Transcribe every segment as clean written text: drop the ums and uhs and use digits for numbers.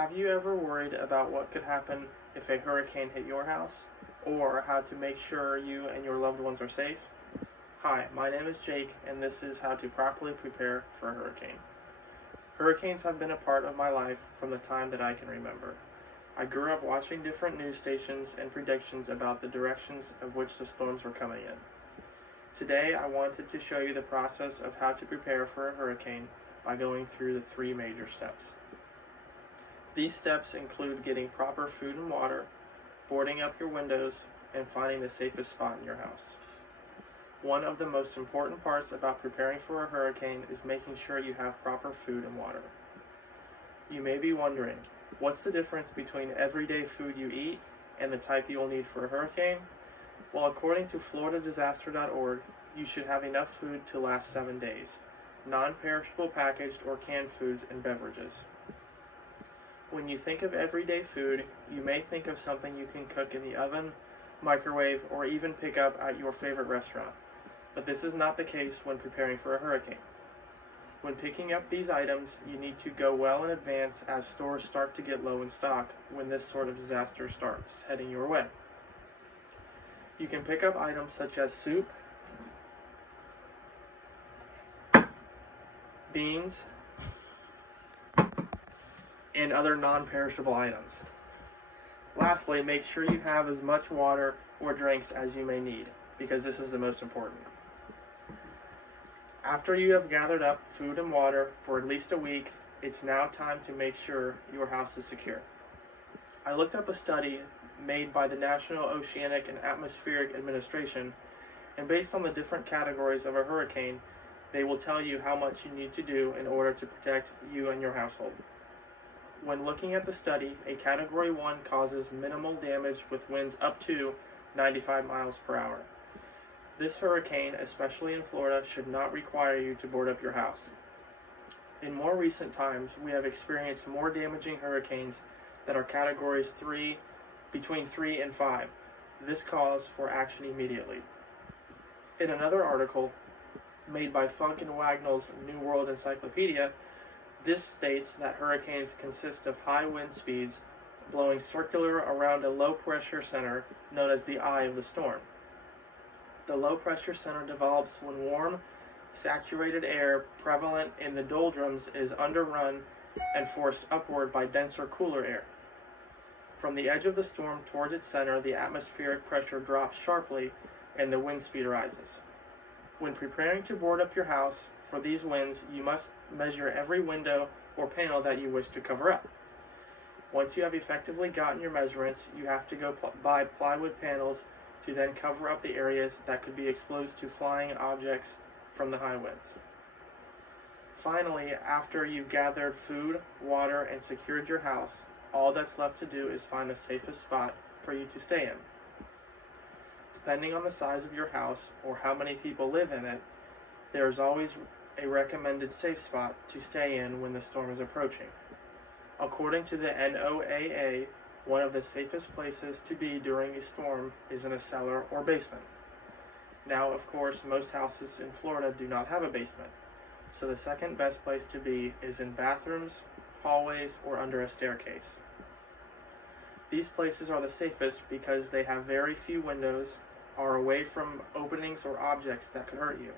Have you ever worried about what could happen if a hurricane hit your house? Or how to make sure you and your loved ones are safe? Hi, my name is Jake, and this is how to properly prepare for a hurricane. Hurricanes have been a part of my life from the time that I can remember. I grew up watching different news stations and predictions about the directions of which the storms were coming in. Today, I wanted to show you the process of how to prepare for a hurricane by going through the 3 major steps. These steps include getting proper food and water, boarding up your windows, and finding the safest spot in your house. One of the most important parts about preparing for a hurricane is making sure you have proper food and water. You may be wondering, what's the difference between everyday food you eat and the type you will need for a hurricane? Well, according to floridadisaster.org, you should have enough food to last 7 days, non-perishable packaged or canned foods and beverages. When you think of everyday food, you may think of something you can cook in the oven, microwave, or even pick up at your favorite restaurant. But this is not the case when preparing for a hurricane. When picking up these items, you need to go well in advance as stores start to get low in stock when this sort of disaster starts heading your way. You can pick up items such as soup, beans, and other non-perishable items. Lastly, make sure you have as much water or drinks as you may need, because this is the most important. After you have gathered up food and water for at least a week, it's now time to make sure your house is secure. I looked up a study made by the National Oceanic and Atmospheric Administration, and based on the different categories of a hurricane, they will tell you how much you need to do in order to protect you and your household. When looking at the study, a Category 1 causes minimal damage with winds up to 95 miles per hour. This hurricane, especially in Florida, should not require you to board up your house. In more recent times, we have experienced more damaging hurricanes that are Categories 3, between 3 and 5. This calls for action immediately. In another article, made by Funk and Wagnall's New World Encyclopedia, this states that hurricanes consist of high wind speeds blowing circular around a low-pressure center known as the eye of the storm. The low-pressure center develops when warm, saturated air prevalent in the doldrums is underrun and forced upward by denser, cooler air. From the edge of the storm towards its center, the atmospheric pressure drops sharply and the wind speed rises. When preparing to board up your house for these winds, you must measure every window or panel that you wish to cover up. Once you have effectively gotten your measurements, you have to go buy plywood panels to then cover up the areas that could be exposed to flying objects from the high winds. Finally, after you've gathered food, water, and secured your house, all that's left to do is find the safest spot for you to stay in. Depending on the size of your house or how many people live in it, there is always a recommended safe spot to stay in when the storm is approaching. According to the NOAA, one of the safest places to be during a storm is in a cellar or basement. Now, of course, most houses in Florida do not have a basement, so the second best place to be is in bathrooms, hallways, or under a staircase. These places are the safest because they have very few windows, are away from openings or objects that could hurt you.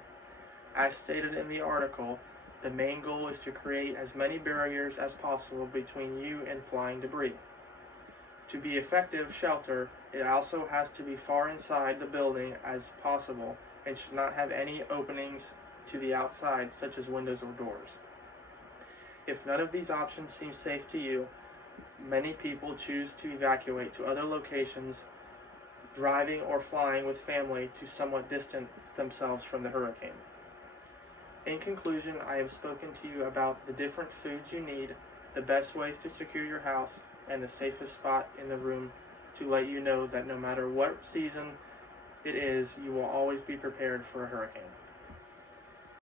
As stated in the article, the main goal is to create as many barriers as possible between you and flying debris. To be effective shelter, it also has to be far inside the building as possible and should not have any openings to the outside, such as windows or doors. If none of these options seem safe to you, many people choose to evacuate to other locations, driving or flying with family to somewhat distance themselves from the hurricane. In conclusion, I have spoken to you about the different foods you need, the best ways to secure your house, and the safest spot in the room to let you know that no matter what season it is, you will always be prepared for a hurricane.